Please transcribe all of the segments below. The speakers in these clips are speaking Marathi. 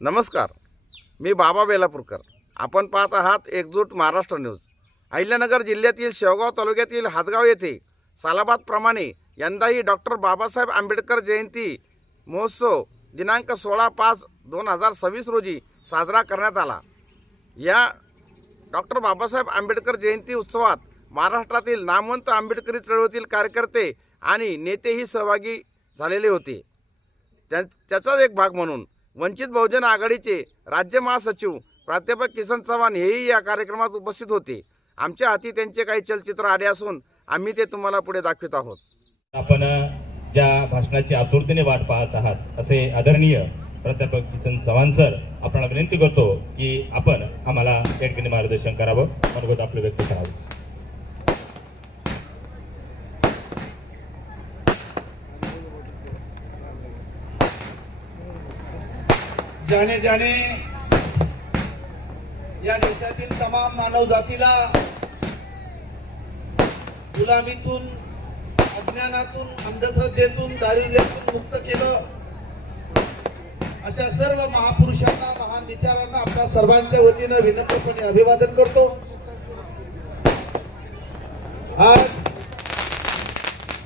नमस्कार, मी बाबा बेलापूरकर. आपण पाहत आहात एकजूट महाराष्ट्र न्यूज. अहिल्यानगर जिल्ह्यातील शेवगाव तालुक्यातील हातगाव येथे सालाबादप्रमाणे यंदाही डॉक्टर बाबासाहेब आंबेडकर जयंती महोत्सव दिनांक 16/5/2026 रोजी साजरा करण्यात आला. या डॉक्टर बाबासाहेब आंबेडकर जयंती उत्सवात महाराष्ट्रातील नामवंत आंबेडकरी चळवळीतील कार्यकर्ते आणि नेतेही सहभागी झालेले होते. त्याचाच एक भाग म्हणून वंचित बहुजन आघाडीचे राज्य महासचिव प्राध्यापक किसन चव्हाण हेही या कार्यक्रमात उपस्थित होते. आमच्या हाती त्यांचे काही चलचित्र आले असून आम्ही ते तुम्हाला पुढे दाखवित आहोत. आपण ज्या भाषणाची आतुरतेने वाट पाहत आहात असे आदरणीय प्राध्यापक किसन चव्हाण सर, आपल्याला विनंती करतो की आपण आम्हाला या ठिकाणी मार्गदर्शन करावं, मनोगत आपलं व्यक्त करावं. ज्याने ज्याने या देशातील तमाम मानव जातीला गुलामीतून, अज्ञानातून, अंधश्रद्धेतून, दारिद्र्यातून मुक्त केलं, अशा सर्व महापुरुषांना, महान विचारांना आपल्या सर्वांच्या वतीनं विनम्रपणे अभिवादन करतो. आज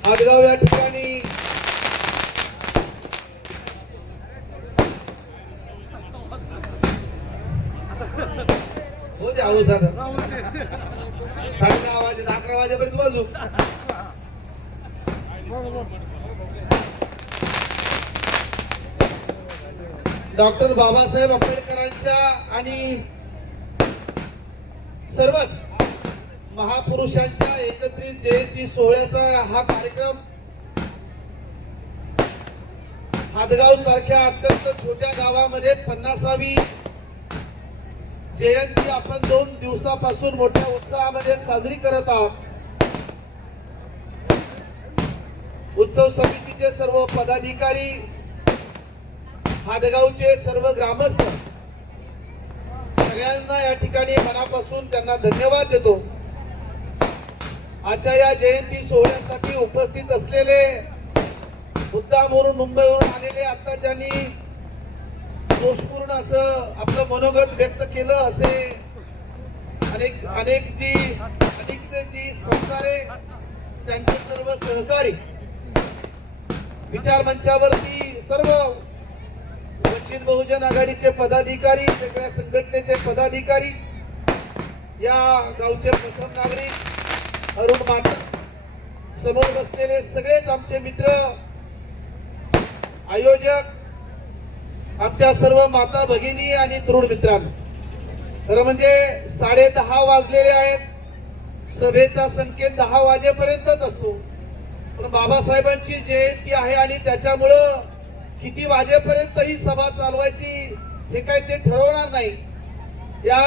हातगाव या ठिकाणी हो जाऊ साधन 10:30 वाजे 11 वाजेपर्यंत बाजू डॉक्टर बाबासाहेब आंबेडकरांच्या आणि सर्वच महापुरुषांच्या एकत्रित जयंती सोहळ्याचा हा कार्यक्रम हातगाव सारख्या अत्यंत छोट्या गावामध्ये 50वी जयंती आपण 2 दिवसापासून मोठ्या उत्साहामध्ये साजरी करत आहोत. उत्सव समितीचे सर्व पदाधिकारी, हातगावचे सर्व ग्रामस्थ, सगळ्यांना या ठिकाणी मनापासून त्यांना धन्यवाद देतो. आजच्या या जयंती सोहळ्यासाठी उपस्थित असलेले, मुद्दामहून मुंबईवरून आलेले, आता ज्यांनी दोषपूर्ण असं आपलं मनोगत व्यक्त केलं, असे अनेक जी संसारे, त्यांचे सर्व सहकारी, विचार मंचावरती सर्व वंचित बहुजन आघाडीचे पदाधिकारी, वेगळ्या संघटनेचे पदाधिकारी, या गावचे प्रथम नागरिक, अरुण माता, समोर बसलेले सगळेच आमचे मित्र, आयोजक, आमच्या सर्व माता भगिनी आणि तरुण मित्रांनो, खरं म्हणजे 10:30 वाजलेले आहेत. सभेचा संकेत 10 वाजेपर्यंतच असतो, पण बाबासाहेबांची जयंती आहे आणि त्याच्यामुळं किती वाजेपर्यंत ही सभा चालवायची हे काय ते ठरवणार नाही. या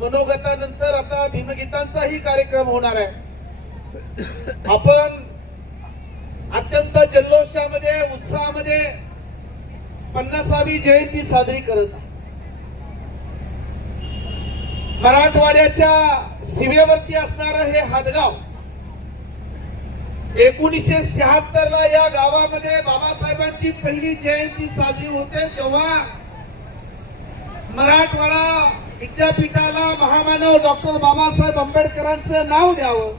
मनोगतानंतर आता भीमगीतांचाही कार्यक्रम होणार आहे. आपण अत्यंत जल्लोषामध्ये, उत्साहामध्ये 50वी जयंती साजरी करत आहोत. मराठवाड्याच्या सीमेवरती असणारं हे हातगाव 1976 ला या गावामध्ये बाबासाहेबांची पहिली जयंती साजरी होते. तेव्हा मराठवाडा विद्यापीठाला महामानव डॉक्टर बाबासाहेब आंबेडकरांचं नाव द्यावं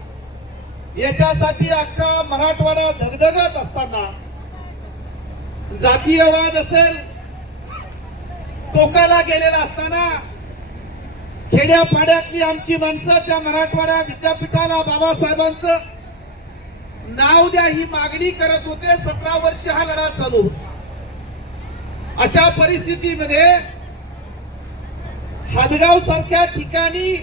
याच्यासाठी अख्खा मराठवाडा धगधगत असताना, जातीयवाद असेल टोकाला गेलेला असताना, खेड्यापाड्यातली आमची माणसं त्या मराठवाडा विद्यापीठाला बाबासाहेबांचं नाव द्या ही मागणी करत होते. 17 वर्ष हा लढा चालू होता. अशा परिस्थितीमध्ये हातगाव सारख्या ठिकाणी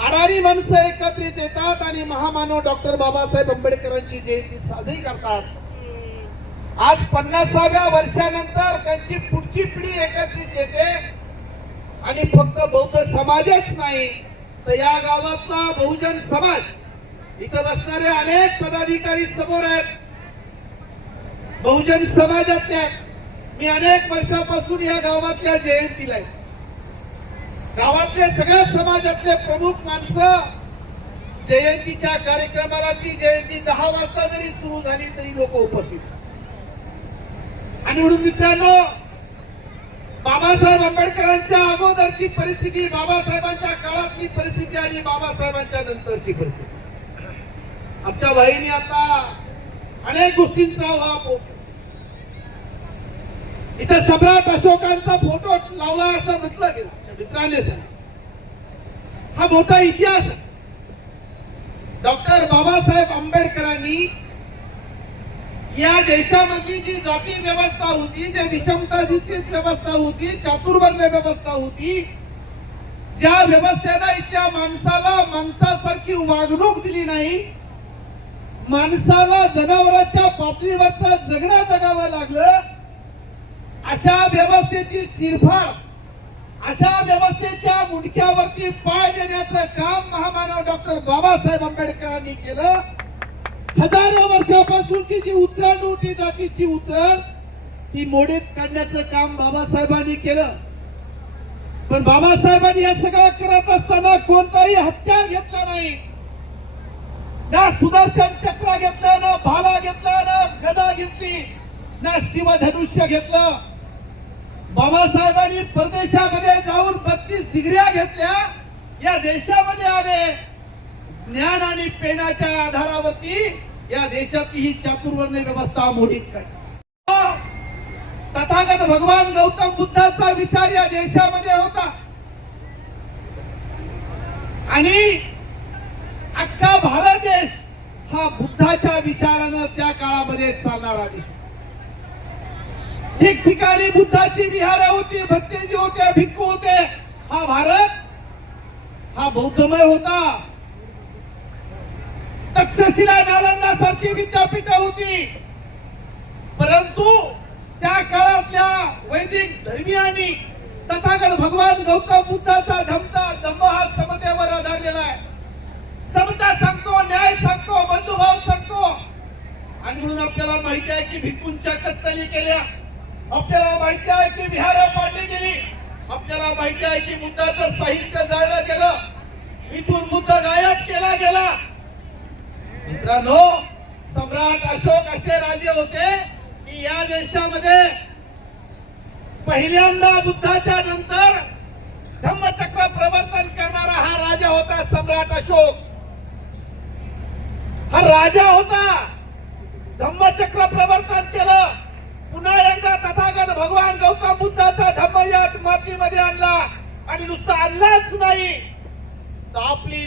अडाणी माणसं एकत्रित येतात आणि महामानव डॉक्टर बाबासाहेब आंबेडकरांची जयंती साजरी करतात. आज 50व्या वर्षानंतर त्यांची पुढची पिढी एकत्रित येते आणि फक्त बौद्ध समाजच नाही तर या गावातला बहुजन समाज, इथं बसणारे अनेक पदाधिकारी समोर आहेत, बहुजन समाजातले. मी अनेक वर्षापासून या गावातल्या जयंतीला आहे. गावातले सगळ्या समाजातले प्रमुख माणसं जयंतीच्या कार्यक्रमाला, ती जयंती 10 वाजता जरी सुरू झाली तरी लोक उपस्थित. आणि म्हणून मित्रांनो, बाबा बाबासाहेब आंबेडकरांच्या अगोदरची परिस्थिती, बाबासाहेबांच्या काळातली परिस्थिती आणि बाबासाहेबांच्या नंतरची परिस्थिती. आमच्या बहिणी आता अनेक गोष्टींचा वाप होतो. इथे सम्राट अशोकांचा फोटो लावला असं म्हटलं गेलं आमच्या मित्रांनी सांगितलं. हा मोठा इतिहास आहे. डॉक्टर बाबासाहेब आंबेडकरांनी या देशामधली जी जाती व्यवस्था होती, जे विषमताधिष्ठित व्यवस्था होती, चातुर्वर्ण्य व्यवस्था होती, ज्या व्यवस्थेनं इथल्या माणसाला माणसासारखी वागणूक दिली नाही, माणसाला जनावरांच्या पातळीवरचं जगणं जगावं लागलं, अशा व्यवस्थेची चिरफाड, अशा व्यवस्थेच्या मुंडक्यावरती पाय देण्याचं काम महामानव डॉक्टर बाबासाहेब आंबेडकरांनी केलं. हजारो वर्षापासूनची जी उतरण होती, जातीची उतरण, ती मोडीत काढण्याचं काम बाबासाहेबांनी केलं. पण बाबासाहेबांनी हे सगळं करत असताना कोणताही हत्यार घेतला नाही, ना सुदर्शन चक्र घेतलं, ना भाला घेतला, ना गदा घेतली, ना शिवधनुष्य घेतलं. बाबासाहेबांनी परदेशामध्ये जाऊन 32 डिग्र्या घेतल्या, या देशामध्ये आले, ज्ञान आणि पेनाच्या आधारावरती या देशातली ही चातुर्वर्ण्य व्यवस्था मोडीत काढली. तथागत भगवान गौतम बुद्धाचा विचार या देशामध्ये होता आणि अख्खा भारत देश हा बुद्धाच्या विचारानं त्या काळामध्ये चालणारा देश. ठिकठिकाणी बुद्धाची विहारं होती, भक्तेजी होते, भिक्खू होते. हा भारत हा बौद्धमय होता. तक्षशिला, नालंदा सारखी विद्यापीठ होती, परंतु त्या काळातल्या वैदिक धर्मीयांनी तथागत भगवान गौतम बुद्धाचा धम्म हा समतेवर आधारलेला आहे. समता सांगतो, न्याय सांगतो, बंधुभाव सांगतो. आणि म्हणून आपल्याला माहिती आहे की भिक्खूंच्या कत्तली केल्या, आपल्याला माहिती आहे की विहारं पाडली गेली, आपल्याला माहिती आहे की बुद्धाचं साहित्य जाळलं गेलं, इथून बुद्ध गायब केला गेला. मित्रांनो, सम्राट अशोक असे राजे होते की या देशामध्ये पहिल्यांदा बुद्धाच्या नंतर धम्मचक्र प्रवर्तन करणारा हा राजा होता. सम्राट अशोक हा राजा होता, धम्मचक्र प्रवर्तन केलं. पुन्हा एकदा तथागत भगवान गौतम बुद्धाचा धम्म या मातीमध्ये आणला आणि नुसता आणलाच नाही, तर आपली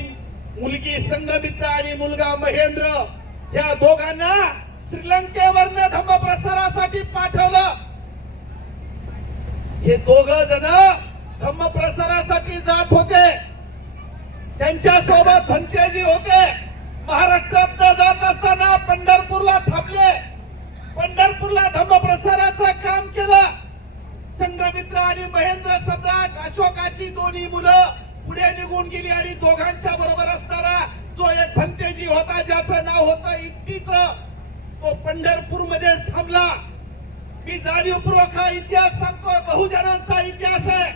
मुलगी संघमित्रा आणि मुलगा महेंद्र या दोघांना श्रीलंकेवरनं धम्म प्रसारासाठी पाठवलं. हे दोघ जण धम्म प्रसारासाठी जात होते, त्यांच्या सोबत भंतेजी होते. महाराष्ट्रात जात असताना पंढरपूरला थांबले, पंढरपूरला धम्म प्रसाराचं काम केलं. संघमित्रा आणि महेंद्र सम्राट अशोकाची दोन्ही मुलं पुढे निघून गेली आणि दोघांच्या बरोबर असणारा जो एक भंतेजी होता, ज्याचं नाव होतं इट्टीच, तो पंढरपूर मध्ये थांबला. मी जाणीवपूर्वक हा इतिहास सांगतोय, बहुजनांचा इतिहास आहे.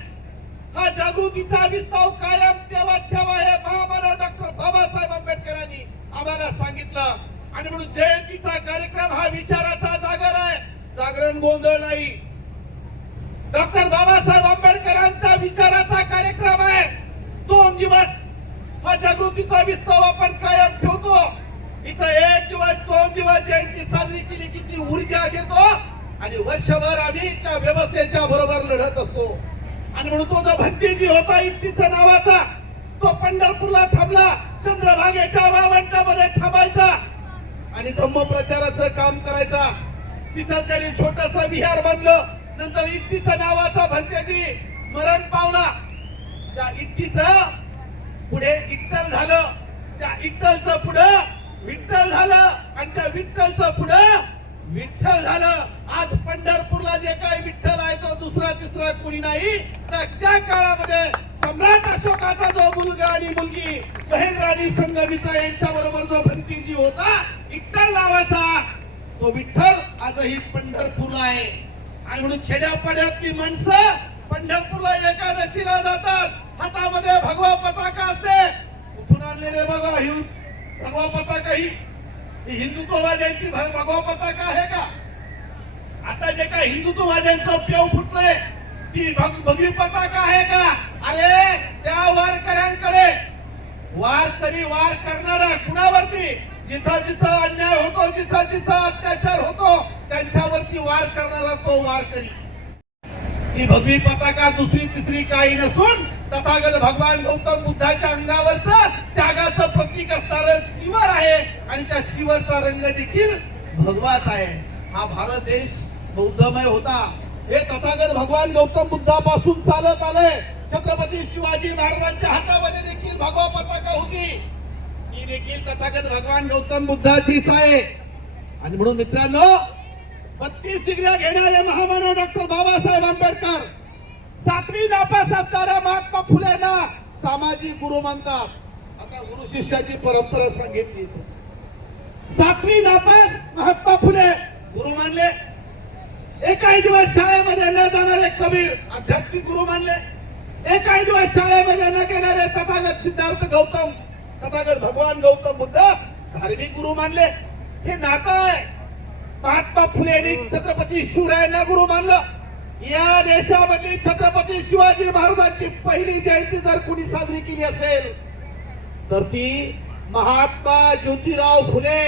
हा जागृतीचा विस्तार कायम तेव्हा ठेवा हे महामानव डॉक्टर बाबासाहेब आंबेडकरांनी आम्हाला सांगितलं. आणि म्हणून जयंतीचा कार्यक्रम हा विचाराचा जागर आहे, जागरण गोंधळ नाही. डॉक्टर बाबासाहेब आंबेडकरांचा विचाराचा कार्यक्रम आहे. 2 दिवस हा जागृतीचा विस्तार आपण कायम ठेवतो. इथं 1 दिवस 2 दिवस जयंती साजरी केली किती ऊर्जा घेतो आणि वर्षभर आम्ही त्या व्यवस्थेच्या बरोबर लढत असतो. आणि म्हणून तो जो भंतेजी होता इट्टीचा नावाचा, तो पंढरपूरला थांबला, चंद्रभागेच्या वाळवंटामध्ये थांबायचा आणि धम्म प्रचाराचं काम करायचा. तिथं त्यांनी छोटस विहार बांधलं. नंतर इट्टीचा नावाचा भंतेजी मरण पावला. त्या इट्टीचं पुढे इट्टल झालं, त्या इट्टलचं पुढं विठ्ठल झालं आणि त्या विठ्ठलचं पुढं विठ्ठल झालं. आज पंढरपूरला जे काही विठ्ठल आहे तो दुसरा तिसरा कोणी नाही. तर त्या काळामध्ये सम्राट अशोकाचा जो मुलगा आणि मुलगी महेंद्र आणि संघमित्रा यांच्या बरोबर जो भंतीजी होता विठ्ठल नावाचा, तो विठ्ठल आजही पंढरपूरला आहे. आणि म्हणून खेड्यापाड्यातली माणसं पंढरपूरला एकादशीला जातात, हातामध्ये भगवा पताका असते. कुठून आणलेले बघा ही भगवा पताका, ही हिंदुत्ववाद्यांची भगवा पताका आहे का? आता जे काय हिंदुत्ववाद्यांचं पेव फुटलंय ती भगवी पताका आहे का? अरे त्या वारकऱ्यांकडे वारकरी वार करणारा कुणावरती? जिथं जिथं अन्याय होतो, जिथं जिथं अत्याचार होतो त्यांच्यावरती वार करणारा तो वारकरी. ही भगवी पताका दुसरी तिसरी काही नसून तथागत भगवान गौतम बुद्धाच्या अंगावरचं त्यागाचं प्रतीक असणारं शिवर आहे आणि त्या शिवरचा रंग देखील भगवाच आहे. हा भारत देश बौद्धमय होता. हे तथागत भगवान गौतम बुद्धापासून चालत आलंय. छत्रपती शिवाजी महाराजांच्या हातामध्ये देखील भगवा पताका होती. ही देखील तथागत भगवान गौतम बुद्धाचीच आहे. आणि म्हणून मित्रांनो, 32 डिग्र्या घेणारे महामानव डॉक्टर बाबासाहेब आंबेडकर 7वी नापास असणाऱ्या महात्मा फुलेंना सामाजिक गुरु म्हणतात. आता गुरु शिष्याची परंपरा सांगितली. 7वी नापास महात्मा फुले गुरु मानले. एकाही दिवस शाळेमध्ये न जाणारे कबीर आध्यात्मिक गुरु मानले. एकाही दिवस शाळेमध्ये न गेणारे तथागत सिद्धार्थ गौतम, तथागत भगवान गौतम बुद्ध धार्मिक गुरु मानले. हे नातं आहे. महात्मा फुलेंनी छत्रपती शिवरायांना गुरु मानलं. या देशामधली छत्रपती शिवाजी महाराजांची पहिली जयंती जर कुणी साजरी केली असेल तर ती महात्मा ज्योतिराव फुले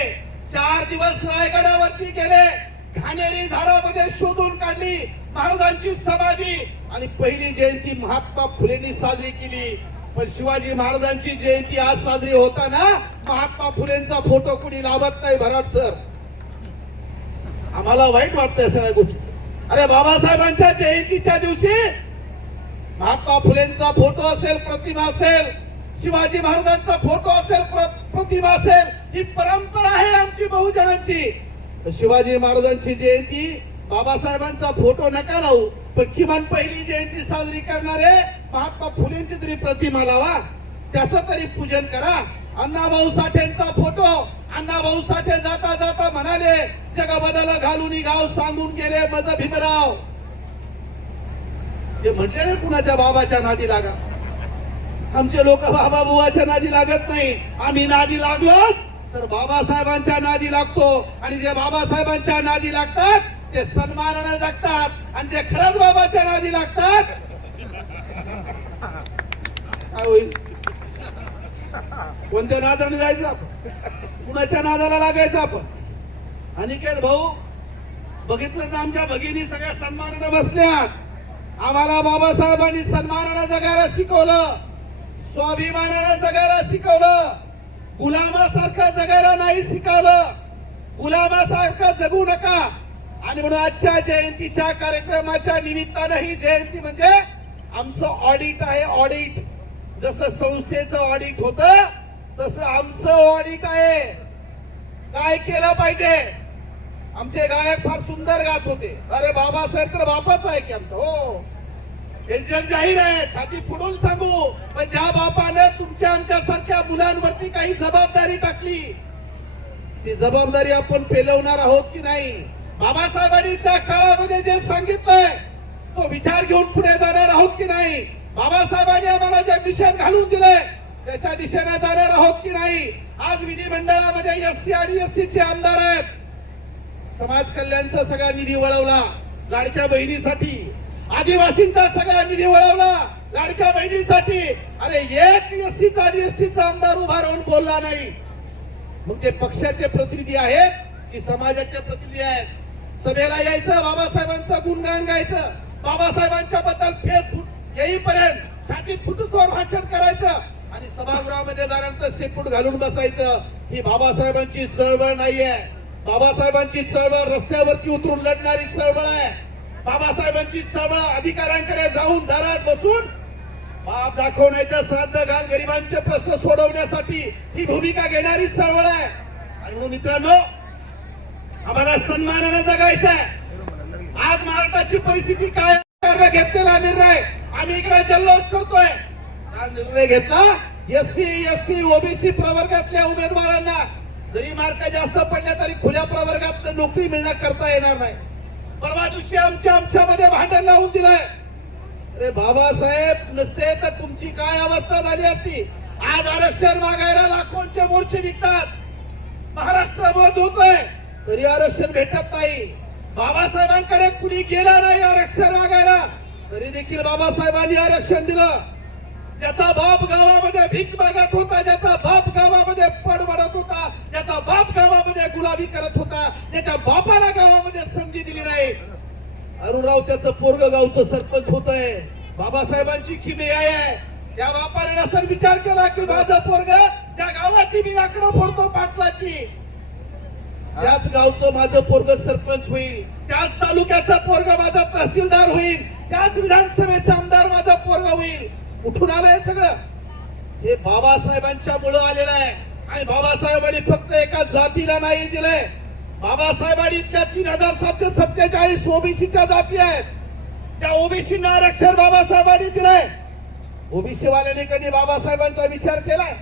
4 दिवस रायगडावरती गेले. घाणेरी झाडामध्ये शोधून काढली महाराजांची समाधी आणि पहिली जयंती महात्मा फुलेंनी साजरी केली. पण शिवाजी महाराजांची जयंती आज साजरी होताना महात्मा फुलेंचा फोटो कुणी लावत नाही. भराट सर, आम्हाला वाईट वाटतंय सगळ्या गोष्टी. अरे बाबासाहेबांच्या जयंतीच्या दिवशी महात्मा फुलेंचा फोटो असेल, प्रतिमा असेल, शिवाजी महाराजांचा फोटो असेल, प्रतिमा असेल, ही परंपरा आहे आमची बहुजनांची. शिवाजी महाराजांची जयंती बाबासाहेबांचा फोटो नका लावू, पण किमान पहिली जयंती साजरी करणारे महात्मा फुलेंची तरी प्रतिमा लावा, त्याचं तरी पूजन करा. अण्णाभाऊ साठेंचा फोटो, अण्णाभाऊ साठे जाता जाता म्हणाले जग बदल घालून गाव सांगून गेले मज भीमराव. ते म्हटले ना कुणाच्या बाबाच्या नादी लागा. आमचे लोक बाबा बुवाच्या नादी लागत नाही. आम्ही नादी लागलो तर बाबासाहेबांच्या नादी लागतो. आणि जे बाबासाहेबांच्या नादी लागतात ते सन्मानाने जगतात आणि जे खरंच बाबाच्या नादी लागतात काय होईल? कोणत्या नादाने जायचं आपण? कुणाच्या नादाला लागायचं आपण? अनिकेत भाऊ, बघितलं ना आमच्या भगिनी सगळ्या सन्मानाने बसल्या. आम्हाला बाबासाहेबांनी सन्मानाने जगायला शिकवलं, स्वाभिमानाने जगायला शिकवलं, गुलामासारखं जगायला नाही शिकवलं. गुलामासारखं जगू नका. आणि म्हणून आजच्या जयंतीच्या कार्यक्रमाच्या निमित्तानं ही जयंती म्हणजे आमचं ऑडिट आहे. ऑडिट जसं संस्थेचं ऑडिट होतं तसं आमचं ऑडिट आहे. काय केलं पाहिजे? आमचे गायक फार सुंदर गात होते. अरे बाबासाहेब तर बापाच आहे की आमचा. हो, हे जग जाहीर आहे, छाती फुडून सांगू. पण ज्या बापाने तुमच्या आमच्या सारख्या मुलांवरती काही जबाबदारी टाकली, ती जबाबदारी आपण पेलवणार आहोत की नाही? बाबासाहेबांनी त्या काळामध्ये जे सांगितलंय तो विचार घेऊन पुढे जाणार आहोत की नाही? बाबासाहेबांनी आम्हाला जे मिशन घालून दिलंय त्याच्या दिशेने जाणार आहोत की नाही? आज विधिमंडळामध्ये एससी आणि एसटीचे आमदार आहेत. समाज कल्याणचा सगळा निधी वळवला लाडक्या बहिणीसाठी, आदिवासींचा सगळा निधी वळवला लाडक्या बहिणीसाठी. अरे एक एससीचा आणि एसटीचा आमदार उभा राहून बोलला नाही. मग ते पक्षाचे प्रतिनिधी आहेत की समाजाचे प्रतिनिधी आहेत? सभेला यायचं, बाबासाहेबांचं गुणगान गायचं, बाबासाहेबांच्या बद्दल फेसबुक येईपर्यंत छाती फुटूस्तोवर भाषण करायचं आणि सभागृहामध्ये जाण्यानंतर शेपूट घालून बसायचं. ही बाबासाहेबांची चळवळ नाहीये. बाबासाहेबांची चळवळ रस्त्यावरती उतरून लढणारी चळवळ आहे. बाबासाहेबांची चळवळ अधिकाऱ्यांकडे जाऊन दारात बसून बाप दाखवण्याच्या श्राद्ध घाल गरिबांचे प्रश्न सोडवण्यासाठी ही भूमिका घेणारी चळवळ आहे. आणि म्हणून मित्रांनो, आम्हाला सन्मानाने जगायचं आहे. आज महाराष्ट्राची परिस्थिती काय घेतलेला निर्णय आम्ही इकडे जल्लोष करतोय. हा निर्णय घेतला एससी एसटी ओबीसी प्रवर्गातल्या उमेदवारांना जरी मार्क जास्त पडले तरी खुल्या प्रवर्गात नोकरी मिळणं करता येणार नाही. परवा दिवशी आमच्यामध्ये भांडण लावून दिलंय. अरे बाबासाहेब नसते तर तुमची काय अवस्था झाली असती? आज आरक्षण मागायला लाखोंचे मोर्चे निघतात. महाराष्ट्र बंद होतोय तरी आरक्षण भेटत नाही. बाबासाहेबांकडे कुणी गेला नाही आरक्षण मागायला. तरी देखील बाबासाहेबांनी आरक्षण दिलं. ज्याचा बाप गावामध्ये भीक मागत होता, ज्याचा बाप गावामध्ये पडवडत होता, ज्याचा बाप गावामध्ये गुलामी करत होता, ज्याच्या बापाला गावामध्ये संधी दिली नाही, अरुणराव त्याचं पोरग गावचं सरपंच होत आहे. बाबासाहेबांची किमी आहे. त्या बापाने नसेल विचार केला की माझं पोरग ज्या गावाची मी आकडं फोडतो पाटलाची, त्याच गावचं माझं पोरग सरपंच होईल, त्याच तालुक्याचा पोरग माझा तहसीलदार होईल, त्याच विधानसभेचा आमदार माझा पोरग होईल. कुठून आलंय सगळं? हे बाबासाहेबांच्या मुळे आलेलं आहे. आणि बाबासाहेबांनी फक्त एका जातीला नाही दिलंय. बाबासाहेबांनी इथल्या 3747 ओबीसीच्या जाती आहेत, त्या ओबीसींना आरक्षण बाबासाहेबांनी दिलंय. ओबीसी वाल्याने कधी बाबासाहेबांचा विचार केलाय?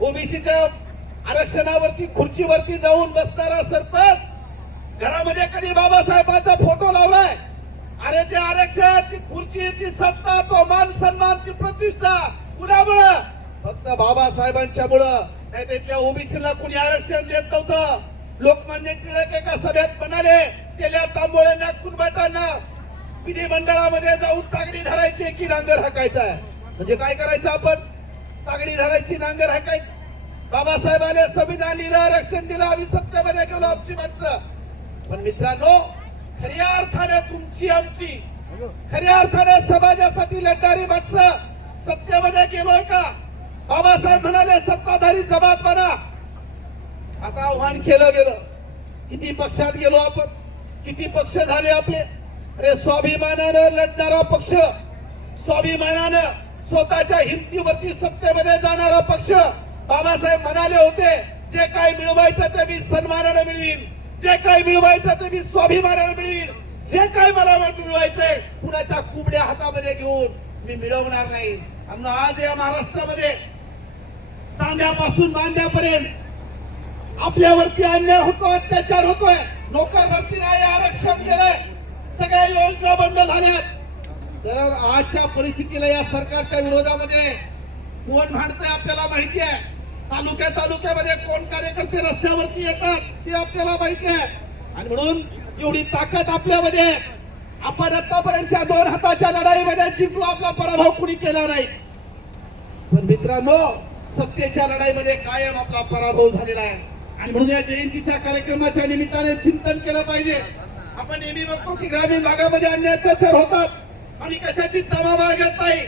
ओबीसीच्या आरक्षणावरती खुर्चीवरती जाऊन बसणारा सरपंच घरामध्ये कधी बाबासाहेबांचा फोटो लावलाय? अरे ते आरक्षण, ती खुर्ची, ती सत्ता, तो मान सन्मान, ती प्रतिष्ठा कुणामुळं? फक्त बाबासाहेबांच्या मुळे. नाही तिथल्या ओबीसीला कुणी आरक्षण देत नव्हतं. लोकमान्य टिळक एका सभेत म्हणाले, तेल्या तांबोळ्यांना कुणबाटांना विधिमंडळामध्ये जाऊन तागडी धरायची की नांगर हाकायचा आहे? म्हणजे काय करायचं आपण? तागडी धरायची, नांगर हाकायची. बाबासाहेबांनी संविधान लिहिलं, आरक्षण दिलं, आम्ही सत्तेमध्ये गेलो, आमची माणसं. पण मित्रांनो, खऱ्या अर्थाने तुमची आमची, खऱ्या अर्थाने समाजासाठी लढणारी माणसं सत्तेमध्ये गेलोय का? बाबासाहेब म्हणाले सत्ताधारी जमात बना. आता आव्हान केलं गेलं. किती पक्षात गेलो आपण, किती पक्ष झाले आपले? अरे स्वाभिमानानं लढणारा पक्ष, स्वाभिमानानं स्वतःच्या हिमतीवरती सत्तेमध्ये जाणारा पक्ष. बाबासाहेब म्हणाले होते, जे काय मिळवायचं ते मी सन्मानानं मिळवीन, जे काय मिळवायचं ते मी स्वाभिमानानं मिळवीन, जे काय मला मिळवायचंय कुणाच्या कुबड्या हातामध्ये घेऊन मी मिळवणार नाही. आणि आज या महाराष्ट्रामध्ये चांद्यापासून बांध्यापर्यंत आपल्यावरती अन्याय होतो, अत्याचार होतोय. नोकर भरती नाही, आरक्षण केलंय, सगळ्या योजना बंद झाल्यात. तर आजच्या परिस्थितीला या सरकारच्या विरोधामध्ये कोण भांडतंय आपल्याला माहिती आहे. तालुक्यामध्ये कोण कार्यकर्ते रस्त्यावरती येतात ते आपल्याला माहिती आहे. आणि म्हणून एवढी ताकद आपल्यामध्ये आहे. आपण आतापर्यंतच्या 2 हाताच्या लढाईमध्ये जिंकलो, आपला पराभव कुणी केला नाही. पण मित्रांनो, सत्तेच्या लढाईमध्ये कायम आपला पराभव झालेला आहे. आणि म्हणून या जयंतीच्या कार्यक्रमाच्या निमित्ताने चिंतन केलं पाहिजे. आपण नेहमी बघतो की ग्रामीण भागामध्ये अन्याय अत्याचार होतात आणि कशाची तमा बाळगत नाही.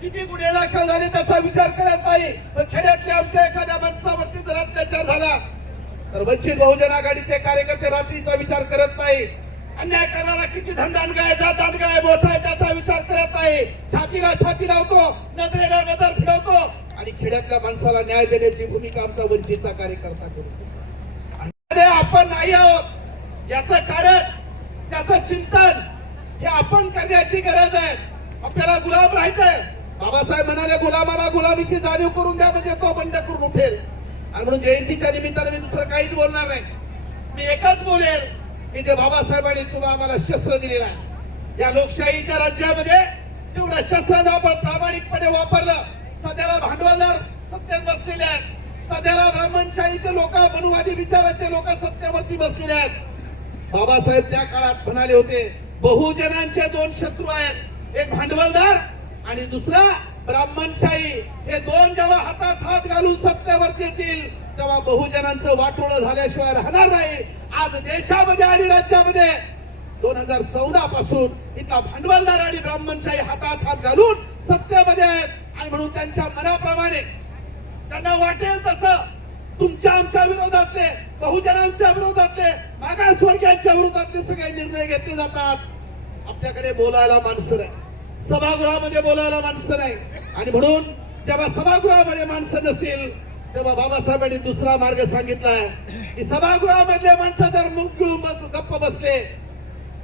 किती गुन्हे दाखल झाले त्याचा विचार करत नाही. पण खेड्यातल्या आमच्या एखाद्या माणसावरती जर अत्याचार झाला तर वंचित बहुजन आघाडीचे कार्यकर्ते रात्रीचा विचार करत नाही. अन्याय करणारा किती धनदानगा आहे, जातदानगा आहे, मोठा आहे त्याचा विचार करत नाही. छातीला छाती लावतो, नजरेला नजर फिरवतो आणि खेड्यातल्या माणसाला न्याय देण्याची भूमिका आमचा वंचितचा कार्यकर्ता करतो. आपण नाही आहोत याचं कारण, त्याचं चिंतन हे आपण करण्याची गरज आहे. आपल्याला गुलाम राहायचंय. बाबासाहेब म्हणाले, गुलामाला गुलामीची जाणीव करून द्या म्हणजे तो बंड करून उठेल. आणि म्हणून जयंतीच्या निमित्ताने मी दुसरं काहीच बोलणार नाही. मी एकच बोलेल की जे बाबासाहेबांनी तुम्हाला आम्हाला शस्त्र दिलेलं आहे, या लोकशाहीच्या राज्यामध्ये तेवढं शस्त्रांना आपण प्रामाणिकपणे वापरलं. सध्याला भांडवलदार सत्तेत बसलेले आहेत, सध्याला ब्राह्मणशाहीचे लोक, मनुवादी विचाराचे लोक सत्तेवरती बसलेले आहेत. बाबासाहेब त्या काळात म्हणाले होते, बहुजनांचे 2 शत्रू आहेत, एक भांडवलदार आणि दुसरा ब्राह्मणशाही. हे 2 जेव्हा हातात हात घालून सत्तेवरती येतील तेव्हा बहुजनांचं वाटोळं झाल्याशिवाय राहणार नाही. आज देशामध्ये आणि राज्यामध्ये 2014 पासून इथला भांडवलदार आणि ब्राह्मणशाही हातात हात घालून सत्तेमध्ये आहेत. आणि म्हणून त्यांच्या मनाप्रमाणे त्यांना वाटेल तसं तुमच्या आमच्या विरोधातले, बहुजनांच्या विरोधातले, मागासवर्गीयांच्या विरोधातले सगळे निर्णय घेतले जातात. आपल्याकडे बोलायला माणसं नाही, सभागृहामध्ये बोलायला माणसं नाही. आणि म्हणून जेव्हा सभागृहामध्ये माणसं नसतील तेव्हा बाबासाहेबांनी दुसरा मार्ग सांगितलाय की सभागृहामधले माणसं जर मुख गिळून गप्प बसले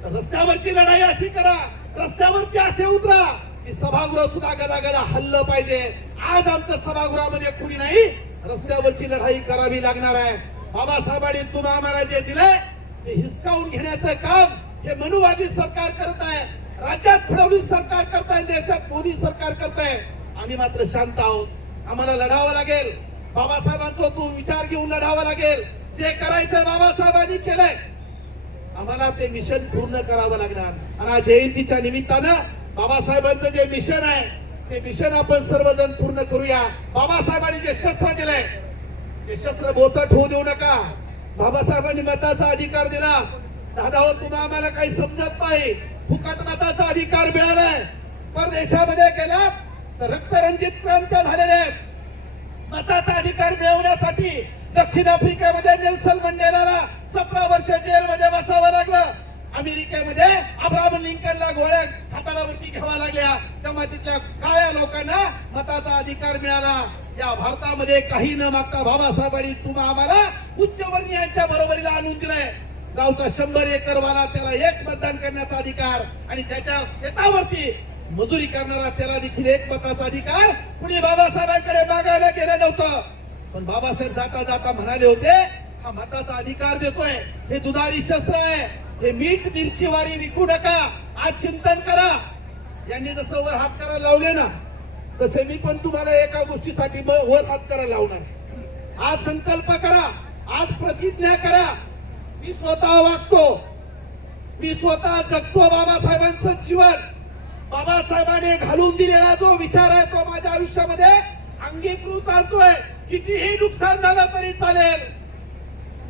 तर रस्त्यावरची लढाई अशी करा, रस्त्यावरती असे उतरा की सभागृह सुद्धा गदागदा हल्लं पाहिजे. आज आमच्या सभागृहामध्ये कुणी नाही, रस्त्यावरची लढाई करावी लागणार आहे. बाबासाहेबांनी तुम्हा आम्हाला जे दिलंय ते हिसकावून घेण्याचं काम हे मनुवादी सरकार करत आहे. राज्यात फडणवीस सरकार करत आहे, देशात मोदी सरकार करत आहे. आम्ही मात्र शांत आहोत. आम्हाला लढावं लागेल. बाबासाहेबांचा तू विचार घेऊन लढावं लागेल. जे करायचं बाबासाहेबांनी केलंय, आम्हाला ते मिशन पूर्ण करावं लागणार. आणि आज जयंतीच्या निमित्तानं बाबासाहेबांचं जे मिशन आहे ते मिशन आपण सर्वजण पूर्ण करूया. बाबासाहेबांनी जे शस्त्र दिलंय ते शस्त्र बोथट होऊ देऊ नका. बाबासाहेबांनी मताचा अधिकार दिला. दादा हो, तुम्हा आम्हाला काही समजत नाही, फुकट मताचा अधिकार मिळालाय. परदेशामध्ये गेलात तर रक्तरंजित क्रांत्या झालेल्या आहेत. मताचा अधिकार मिळवण्यासाठी दक्षिण आफ्रिकेमध्ये नेल्सन मंडेलाला 17 वर्ष जेलमध्ये बसावं लागलं. अमेरिकेमध्ये अब्राहम लिंकनला गोळ्या हाताळावरती घ्यावा लागल्या. तेव्हा तिथल्या काळ्या लोकांना मताचा अधिकार मिळाला. या भारतामध्ये काही न मागता बाबासाहेबांनी तुम्हा आम्हाला उच्चवर्णीयांच्या बरोबरीला आणून दिलंय. गावचा 100 एकर वाला त्याला 1 मतदान करण्याचा अधिकार आणि त्याच्या शेतावरती मजुरी करणारा त्याला देखील 1 मताचा अधिकार. कुणी बाबासाहेबांकडे मागायला गेलं नव्हतं. पण बाबासाहेब जाता जाता म्हणाले होते, हा मताचा अधिकार देतोय, हे दुधारी शस्त्र आहे, हे मीठ मिरची वारी विकू नका, आज चिंतन करा. यांनी जसं वर हात करायला लावले ना, तसे मी पण तुम्हाला एका गोष्टीसाठी वर हात करायला लावणार. आज संकल्प करा, आज प्रतिज्ञा करा. मी स्वतः वागतो, मी स्वतः जगतो बाबासाहेबांचं जीवन. बाबासाहेबांनी घालून दिलेला जो विचार आहे तो माझ्या आयुष्यामध्ये अंगीकृत आणतोय. कितीही नुकसान झालं तरी चालेल,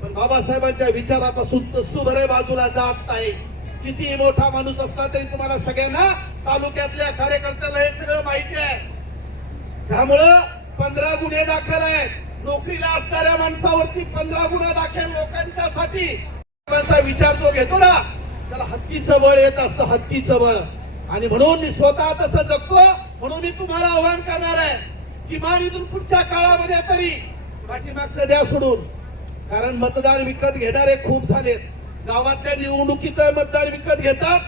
पण बाबासाहेबांच्या विचारापासून तसूभरे बाजूला जात नाही. कितीही मोठा माणूस असला तरी तुम्हाला सगळ्यांना, तालुक्यातल्या कार्यकर्त्याला हे सगळं माहिती आहे. त्यामुळं 15 गुन्हे दाखल आहेत. नोकरीला असणाऱ्या माणसावरती 15 गुन्हा दाखल लोकांच्यासाठी. विचार जो घेतो ना त्याला हत्तीचं बळ येत असतं, हत्तीचं बळ. आणि म्हणून मी स्वतः तसं जगतो. म्हणून मी तुम्हाला आव्हान करणार आहे, किमान इथून पुढच्या काळामध्ये तरी पाठीमागचं द्या सोडून. कारण मतदार विकत घेणारे खूप झालेत. गावातल्या निवडणुकीत मतदार विकत घेतात,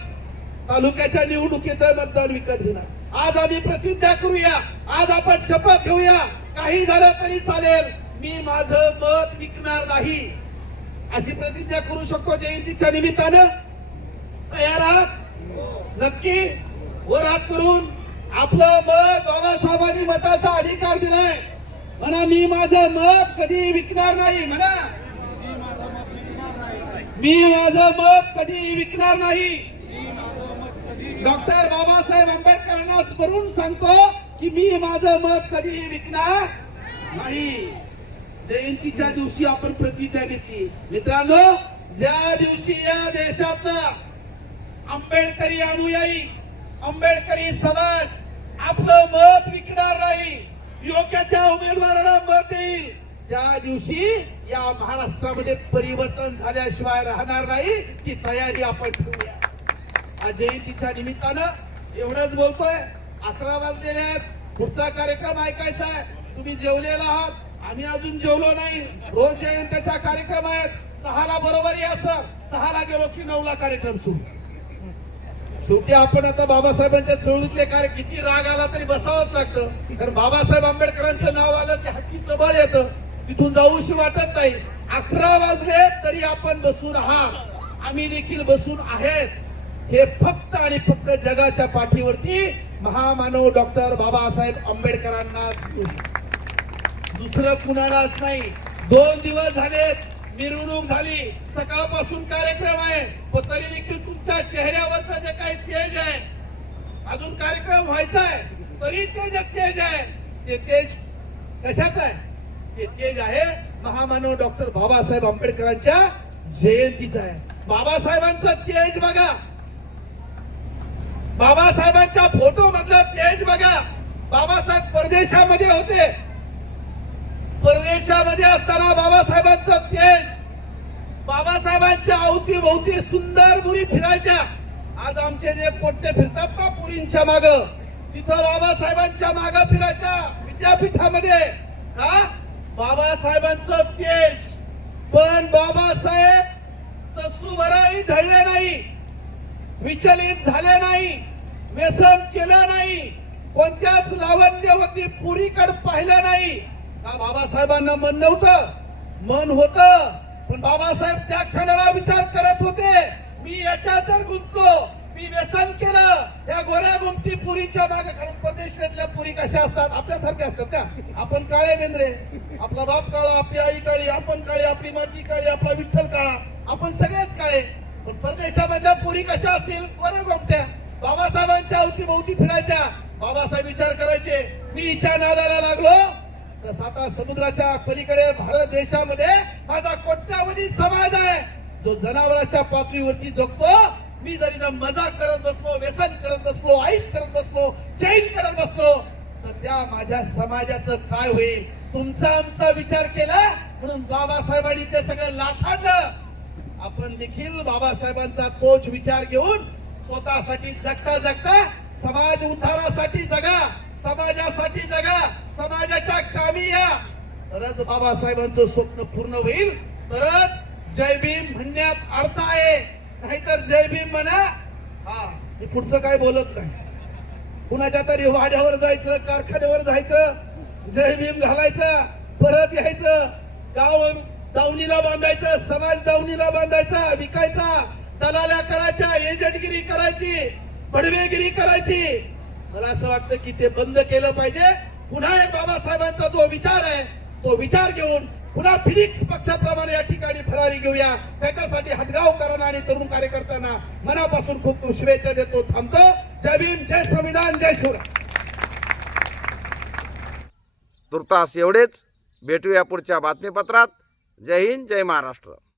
तालुक्याच्या निवडणुकीत मतदार विकत घेणार. आज आम्ही प्रतिज्ञा करूया, आज आपण शपथ घेऊया, काही झालं तरी चालेल, मी माझं मत विकणार नाही, अशी प्रतिज्ञा करू शकतो जयंतीच्या निमित्तानं. तयार आहात? नक्की वर हात करून आपलं मत, बाबासाहेबांनी मताचा अधिकार दिलाय, म्हणा मी माझं मत कधी विकणार नाही. म्हणा मी माझं मत कधी विकणार नाही. डॉक्टर बाबासाहेब आंबेडकरांना स्मरून सांगतो की मी माझं मत कधी विकणार नाही. जयंतीच्या दिवशी आपण प्रतिज्ञा घेतली. मित्रांनो, ज्या दिवशी या देशातला आंबेडकरी अनुयायी, आंबेडकरी समाज आपलं मत विकणार नाही, योग्य त्या उमेदवाराला मत देईल, त्या दिवशी या महाराष्ट्रामध्ये परिवर्तन झाल्याशिवाय राहणार नाही. ती तयारी आपण ठेवूया. आज जयंतीच्या निमित्तानं एवढंच बोलतोय. 11 वाजलेले आहेत. पुढचा कार्यक्रम ऐकायचा आहे. तुम्ही जेवलेला आहात, आम्ही अजून जेवलो नाही. रोज जयंतीचा कार्यक्रम आहेत. 6ला बरोबर या सर. 6ला गेलो की 9ला कार्यक्रम सुरू. शेवटी आपण आता बाबासाहेबांच्या चळवळीतले कार्य, किती राग आला तरी बसावंच लागतं. कारण बाबासाहेब आंबेडकरांचं नाव आलं की हत्तीचं बळ येतं, तिथून जाऊशी वाटत नाही. 11 वाजले तरी आपण बसून आहात, आम्ही देखील बसून आहेत. हे फक्त आणि फक्त जगाच्या पाठीवरती महामानव डॉक्टर बाबासाहेब आंबेडकरांनाच, दुसरं कुणालाच नाही. 2 दिवस झालेत, मिरवणूक झाली, सकाळपासून कार्यक्रम आहे, पण तरी देखील तुमच्या चेहऱ्यावरचं जे काही तेज आहे, अजून कार्यक्रम व्हायचा आहे तरी ते जे तेज आहे ते तेज कशाचं आहे? ते तेज आहे महामानव डॉक्टर बाबासाहेब आंबेडकरांच्या जयंतीचं आहे. बाबासाहेबांचं तेज बघा, बाबासाहेबांच्या फोटो मधलं तेज बघा. बाबासाहेब परदेशामध्ये होते, परदेशामध्ये असताना बाबासाहेबांचं तेज, बाबासाहेबांच्या अवतीभोवती सुंदर मुली फिरायच्या. आज आमचे जे पोट्टे फिरतात ना पुरींच्या माग, तिथं बाबासाहेबांच्या माग फिरायच्या विद्यापीठामध्ये. का? बाबासाहेबांचं तेज. पण बाबासाहेब तसूभरही ढळले नाही, विचलित झाले नाही, व्यसन केलं नाही, कोणत्याच लावण्यवती पुरीकडे पाहिलं नाही. का बाबासाहेबांना मन नव्हतं? मन होतं, पण बाबासाहेब त्या क्षणाला विचार करत होते, मी याच्यात जर गुंतलो, मी व्यसन केलं, या गोऱ्या गुमती पुरीच्या मागे. कारण परदेशातल्या पुरी कशा असतात? आपल्यासारख्या असतात का? आपण काळे मेंद्रे, आपला बाप काळा, आपली आई काळी, आपण काळी, आपली माती काळी, आपला विठ्ठल काळा, आपण सगळेच काळे. पण परदेशामधल्या पुरी कशा असतील? गोऱ्या गोमट्या. बाबासाहेबांच्या अवतीभोवती फिरायच्या, बाबासाहेब विचार करायचे. मी हिच्या नादाला लागलो तर साता समुद्राच्या पलीकडे भारत देशामध्ये माझा कोट्यावधी समाज आहे जो जनावरांच्या पातळीवरती जगतो. मी जर इथं मजाक करत बसलो, व्यसन करत बसलो, आईश करत बसलो, चैन करत बसलो तर त्या माझ्या समाजाचं काय होईल? तुमचा आमचा विचार केला म्हणून बाबासाहेबांनी ते सगळं लाथाडलं. आपण देखील बाबासाहेबांचा तोच विचार घेऊन स्वतःसाठी जगता जगता समाज उद्धारासाठी जगा, समाजासाठी जगा, समाजाच्या कामी या. तरच बाबासाहेबांचं स्वप्न पूर्ण होईल, तरच जय भीम म्हणण्यात अर्थ आहे. नाहीतर जय भीम म्हणा, हा मी पुढचं काय बोलत नाही. कुणाच्या तरी वाड्यावर जायचं, कारखान्यावर जायचं, जय भीम घालायचं, परत यायचं, गाव दावणीला बांधायचं, समाज दावणीला बांधायचा, विकायचा, दलाल्या करायच्या, एजंटगिरी करायची, बडवेगिरी करायची. मला असं वाटतं की ते बंद केलं पाहिजे. पुन्हा एक बाबासाहेबांचा जो विचार आहे तो विचार घेऊन पुन्हा फिनिक्स पक्षाप्रमाणे या ठिकाणी भरारी घेऊया. त्याच्यासाठी हदगावकरांना आणि तरुण कार्यकर्त्यांना मनापासून खूप खूप शुभेच्छा देतो. थांबतो. जय भीम, जय संविधान, जय शिवराय. तुर्तास एवढेच. भेटूया पुढच्या बातमीपत्रात. जय हिंद, जय महाराष्ट्र.